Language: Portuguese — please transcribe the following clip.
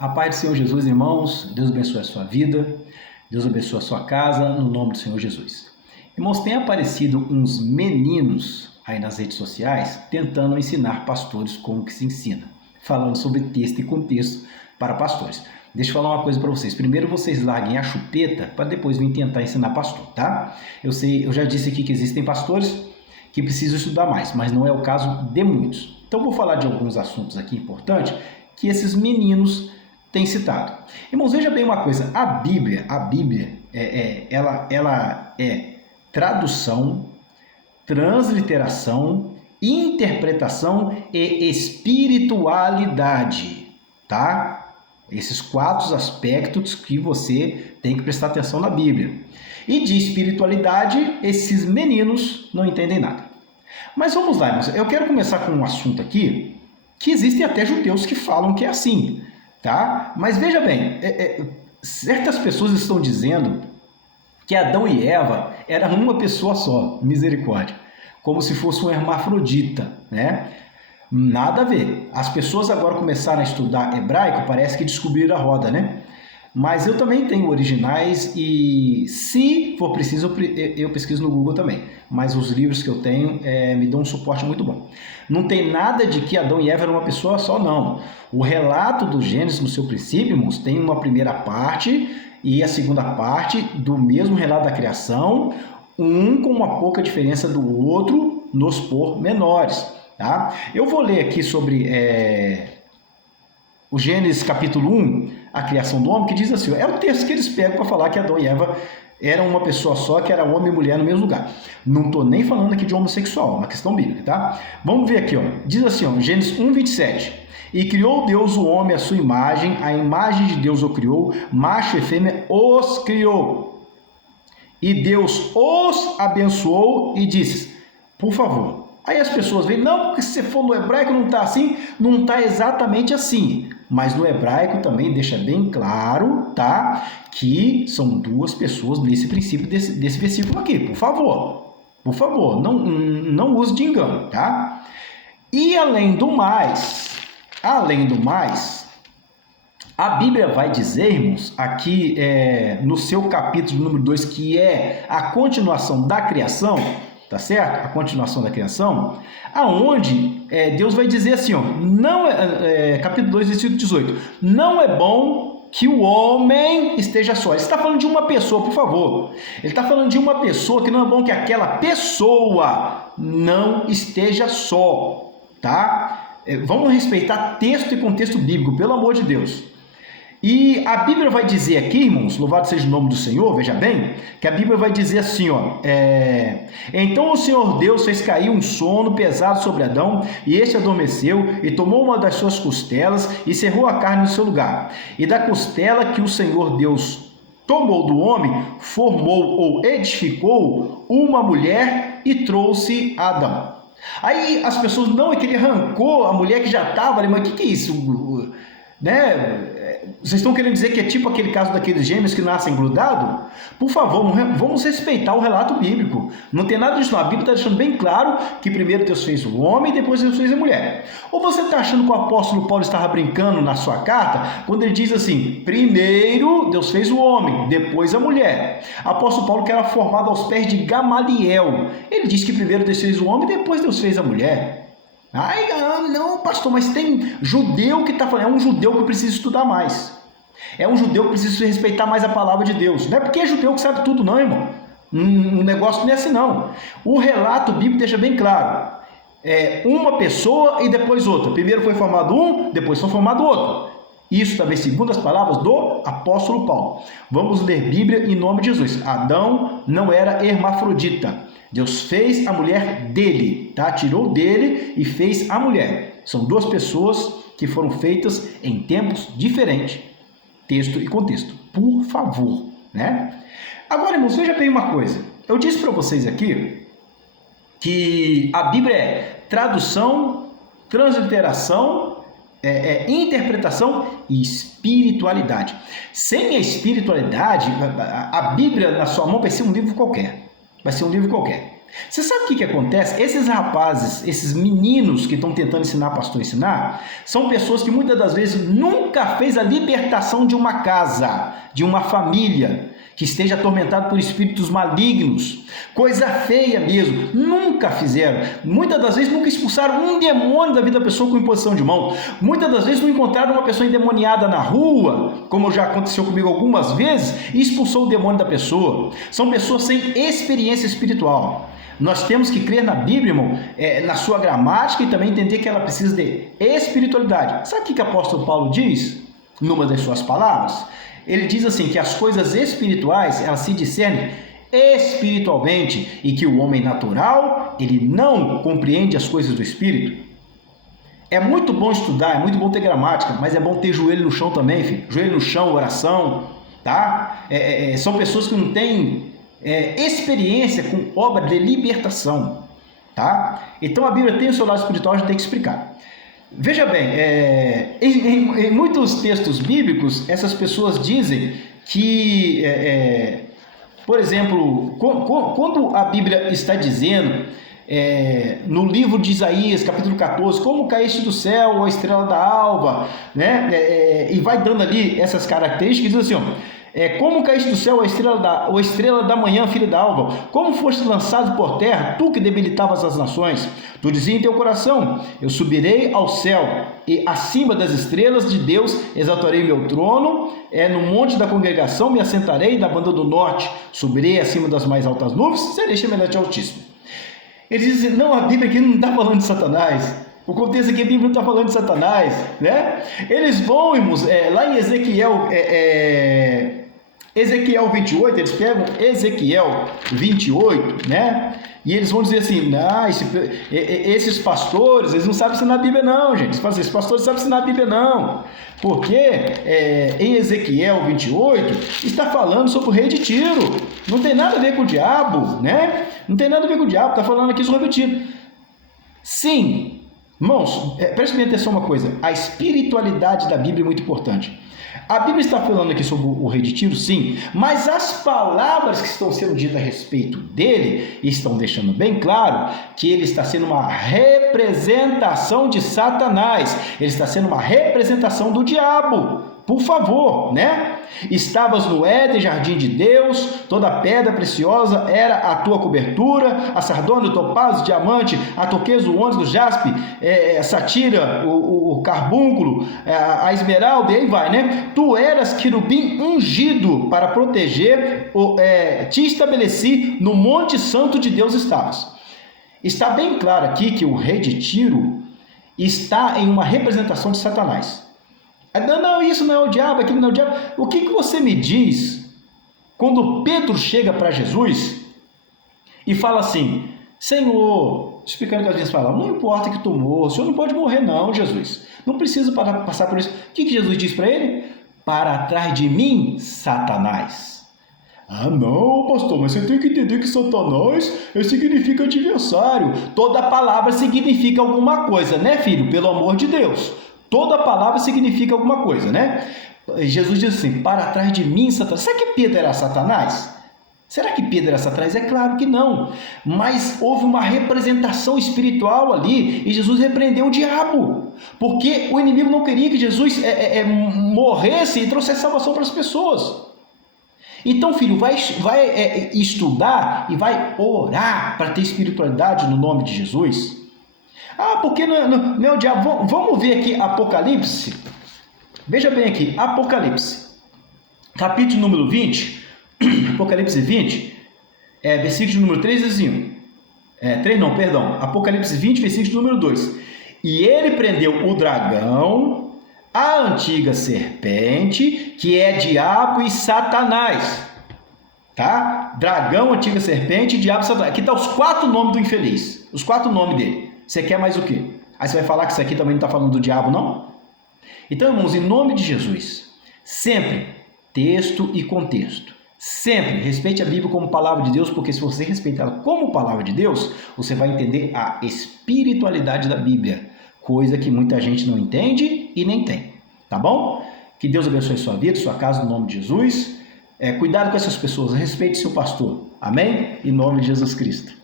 A paz do Senhor Jesus, irmãos. Deus abençoe a sua vida, Deus abençoe a sua casa, no nome do Senhor Jesus. Irmãos, tem aparecido uns meninos aí nas redes sociais tentando ensinar pastores como que se ensina, falando sobre texto e contexto para pastores. Deixa eu falar uma coisa para vocês. Primeiro vocês larguem a chupeta para depois vir tentar ensinar pastor, tá? Eu já disse aqui que existem pastores que precisam estudar mais, mas não é o caso de muitos. Então vou falar de alguns assuntos aqui importantes que esses meninos têm citado. Irmãos, veja bem uma coisa. A Bíblia ela é tradução, transliteração, interpretação e espiritualidade, tá? Esses quatro aspectos que você tem que prestar atenção na Bíblia. E de espiritualidade, esses meninos não entendem nada. Mas vamos lá, irmãos. Eu quero começar com um assunto aqui, que existem até judeus que falam que é assim, tá? Mas veja bem, certas pessoas estão dizendo que Adão e Eva eram uma pessoa só, misericórdia, como se fosse um hermafrodita, né? Nada a ver. As pessoas agora começaram a estudar hebraico, parece que descobriram a roda, né? Mas eu também tenho originais e, se for preciso, eu pesquiso no Google também. Mas os livros que eu tenho me dão um suporte muito bom. Não tem nada de que Adão e Eva eram uma pessoa só, não. O relato do Gênesis, no seu princípio, irmãos, tem uma primeira parte e a segunda parte do mesmo relato da criação, um com uma pouca diferença do outro nos pormenores, tá? Eu vou ler aqui sobre o Gênesis capítulo 1, a criação do homem, que diz assim, é o texto que eles pegam para falar que Adão e Eva eram uma pessoa só, que era homem e mulher no mesmo lugar. Não estou nem falando aqui de homossexual, é uma questão bíblica, tá? Vamos ver aqui, ó. Diz assim, ó, Gênesis 1, 27. E criou Deus o homem à sua imagem, a imagem de Deus o criou, macho e fêmea os criou. E Deus os abençoou e disse, por favor. Aí as pessoas veem, não, porque se você for no hebraico não está assim, não está exatamente assim. Mas no hebraico também deixa bem claro, tá? Que são duas pessoas nesse princípio desse versículo aqui. Por favor, não use de engano, tá? E além do mais, a Bíblia vai dizer, irmãos, aqui no seu capítulo número 2, que é a continuação da criação, tá certo? A continuação da criação, aonde Deus vai dizer assim, ó, capítulo 2, versículo 18, não é bom que o homem esteja só. Ele está falando de uma pessoa, por favor. Ele está falando de uma pessoa, que não é bom que aquela pessoa não esteja só, tá? Vamos respeitar texto e contexto bíblico, pelo amor de Deus. E a Bíblia vai dizer aqui, irmãos, louvado seja o nome do Senhor, veja bem, que a Bíblia vai dizer assim, ó, então o Senhor Deus fez cair um sono pesado sobre Adão, e este adormeceu, e tomou uma das suas costelas, e cerrou a carne no seu lugar. E da costela que o Senhor Deus tomou do homem, formou ou edificou uma mulher e trouxe a Adão. Aí as pessoas, não, é que ele arrancou a mulher que já estava ali, mas o que é isso? Né? Vocês estão querendo dizer que é tipo aquele caso daqueles gêmeos que nascem grudados? Por favor, vamos respeitar o relato bíblico. Não tem nada disso. A Bíblia está deixando bem claro que primeiro Deus fez o homem e depois Deus fez a mulher. Ou você está achando que o apóstolo Paulo estava brincando na sua carta, quando ele diz assim, primeiro Deus fez o homem, depois a mulher. O apóstolo Paulo, que era formado aos pés de Gamaliel, ele diz que primeiro Deus fez o homem e depois Deus fez a mulher. Ai, não, pastor, mas tem judeu que está falando, é um judeu que precisa estudar mais. É um judeu que precisa respeitar mais a palavra de Deus. Não é porque é judeu que sabe tudo, não, irmão. Um negócio não é assim, não. O relato bíblico deixa bem claro. Uma pessoa e depois outra. Primeiro foi formado um, depois foi formado outro. Isso também segundo as palavras do apóstolo Paulo. Vamos ler Bíblia em nome de Jesus. Adão não era hermafrodita. Deus fez a mulher dele, tá? Tirou dele e fez a mulher. São duas pessoas que foram feitas em tempos diferentes, texto e contexto. Por favor, né? Agora, irmãos, veja bem uma coisa. Eu disse para vocês aqui que a Bíblia é tradução, transliteração, interpretação e espiritualidade. Sem a espiritualidade, a Bíblia na sua mão vai ser um livro qualquer. Vai ser um livro qualquer. Você sabe o que acontece? Esses rapazes, esses meninos que estão tentando ensinar pastor a ensinar, são pessoas que muitas das vezes nunca fez a libertação de uma casa, de uma família, que esteja atormentado por espíritos malignos, coisa feia mesmo, nunca fizeram, muitas das vezes nunca expulsaram um demônio da vida da pessoa com imposição de mão, muitas das vezes não encontraram uma pessoa endemoniada na rua, como já aconteceu comigo algumas vezes, e expulsou o demônio da pessoa. São pessoas sem experiência espiritual. Nós temos que crer na Bíblia, irmão, na sua gramática, e também entender que ela precisa de espiritualidade. Sabe o que o apóstolo Paulo diz numa das suas palavras? Ele diz assim, que as coisas espirituais, elas se discernem espiritualmente, e que o homem natural, ele não compreende as coisas do Espírito. É muito bom estudar, é muito bom ter gramática, mas é bom ter joelho no chão também, filho. Joelho no chão, oração, tá? São pessoas que não têm experiência com obra de libertação, tá? Então a Bíblia tem o seu lado espiritual, a gente tem que explicar. Veja bem, em muitos textos bíblicos, essas pessoas dizem que, por exemplo, quando a Bíblia está dizendo, no livro de Isaías, capítulo 14, como caíste do céu, a estrela da alva, né? E vai dando ali essas características, diz assim, ó, como caíste do céu, a estrela da manhã, filha da alva, como foste lançado por terra, tu que debilitavas as nações. Tu dizia em teu coração, eu subirei ao céu, e acima das estrelas de Deus exaltarei meu trono, no monte da congregação me assentarei, da banda do norte subirei acima das mais altas nuvens, serei semelhante ao Altíssimo. Eles dizem, não, a Bíblia aqui não está falando de Satanás. O contexto aqui, a Bíblia não está falando de Satanás, né? Eles vão, irmãos, lá em Ezequiel 28, eles pegam Ezequiel 28, né? E eles vão dizer assim, não, esses pastores, eles não sabem ensinar a Bíblia não, gente. Esses pastores não sabem ensinar a Bíblia não. Porque em Ezequiel 28, está falando sobre o rei de Tiro. Não tem nada a ver com o diabo, né? Não tem nada a ver com o diabo, está falando aqui sobre o Tiro. Sim, irmãos, preste bem atenção uma coisa. A espiritualidade da Bíblia é muito importante. A Bíblia está falando aqui sobre o rei de Tiro, sim, mas as palavras que estão sendo ditas a respeito dele estão deixando bem claro que ele está sendo uma representação de Satanás, ele está sendo uma representação do diabo. Por favor, né? Estavas no Éden, jardim de Deus, toda pedra preciosa era a tua cobertura, a sardônio, o topázio, o diamante, a turquesa, o ônix, o jaspe, a satira, o carbúnculo, a esmeralda, e aí vai, né? Tu eras querubim ungido para proteger, te estabeleci no monte santo de Deus estavas. Está bem claro aqui que o rei de Tiro está em uma representação de Satanás. Não, isso não é o diabo, aquilo não é o diabo. O que você me diz quando Pedro chega para Jesus e fala assim, Senhor, explicando que às vezes fala, não importa que tu morra, o Senhor não pode morrer não, Jesus. Não precisa passar por isso. O que Jesus diz para ele? Para trás de mim, Satanás. Ah não, pastor, mas você tem que entender que Satanás significa adversário. Toda palavra significa alguma coisa, né, filho? Pelo amor de Deus. Toda palavra significa alguma coisa, né? Jesus diz assim, para trás de mim, Satanás. Será que Pedro era Satanás? Será que Pedro era Satanás? É claro que não. Mas houve uma representação espiritual ali e Jesus repreendeu o diabo. Porque o inimigo não queria que Jesus morresse e trouxesse salvação para as pessoas. Então, filho, vai estudar e vai orar para ter espiritualidade no nome de Jesus. Ah, porque não é o diabo. Vamos ver aqui Apocalipse. Veja bem aqui, Apocalipse. Capítulo número 20. Apocalipse 20. Versículo número 3 diz assim. Apocalipse 20, versículo número 2. E ele prendeu o dragão, a antiga serpente, que é diabo e Satanás. Tá? Dragão, antiga serpente, diabo e Satanás. Aqui está os 4 nomes do infeliz. Os 4 nomes dele. Você quer mais o quê? Aí você vai falar que isso aqui também não está falando do diabo, não? Então, irmãos, em nome de Jesus, sempre texto e contexto. Sempre respeite a Bíblia como palavra de Deus, porque se você respeitá-la como palavra de Deus, você vai entender a espiritualidade da Bíblia, coisa que muita gente não entende e nem tem. Tá bom? Que Deus abençoe sua vida, sua casa, no nome de Jesus. Cuidado com essas pessoas, respeite seu pastor. Amém? Em nome de Jesus Cristo.